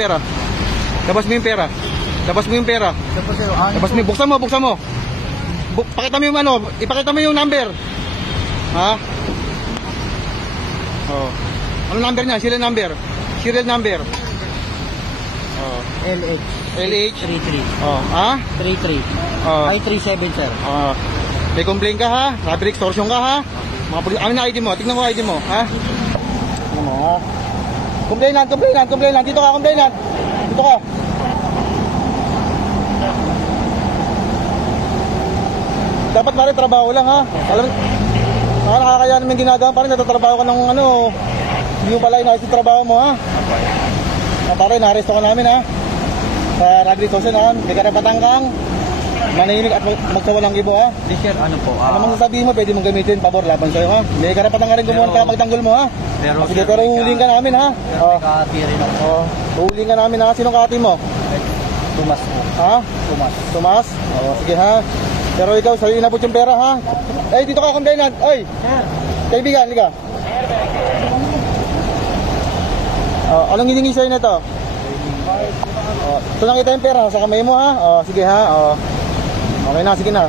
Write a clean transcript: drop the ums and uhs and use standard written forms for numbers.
Pera. Labas mo yung pera. Labas mo yung pera. Labas mo, buksan mo, buksan mo. Pakita mo yung ano, ipakita mo yung number. Ha? Oh. Ano number niya? Serial number. Serial number. Oh. LH. LH 33. Oh, ha? 33. Oh. 537, sir. Oh. May complaint ka ha? Robbery extortion ka ha? Mga pulis, ano na ID mo? Tingnan mo ID mo, ha? Tingnan mo, ha? Complainant, complainant, complainant. Dito ka, complainant. Dito ka. Dapat pare trabaho lang ha. Alam mo, nakakaya naman ginagawa pare, natatrabaho ka ng ano. Hindi mo pala inayos yung trabaho mo ha. Pare, na-arresto ka namin ha. Sa robbery extortion ha. May karapatan kang manahimik at magsawalang ibo ha. Di sir, ano po? Ano mang sasabihin mo, pwede mong gamitin, pabor, laban sa'yo ha. May karapatan ka rin gumawa ka pagtanggol mo ha. Sige, pero huhuling ka namin ha. Pero may kahati rin ako. Huhuling ka namin ha. Sinong kahati mo? Tumas po. Ha? Tumas. Tumas? Oo, sige ha. Pero ikaw, sa'yo inabot yung pera ha. Ay, dito ka, complainant. Oy! Sir. Kaibigan, liga. Anong hiningi sa'yo na ito? Ito nakita yung pera sa kamay mo ha. Sige ha. Okay na, sige na.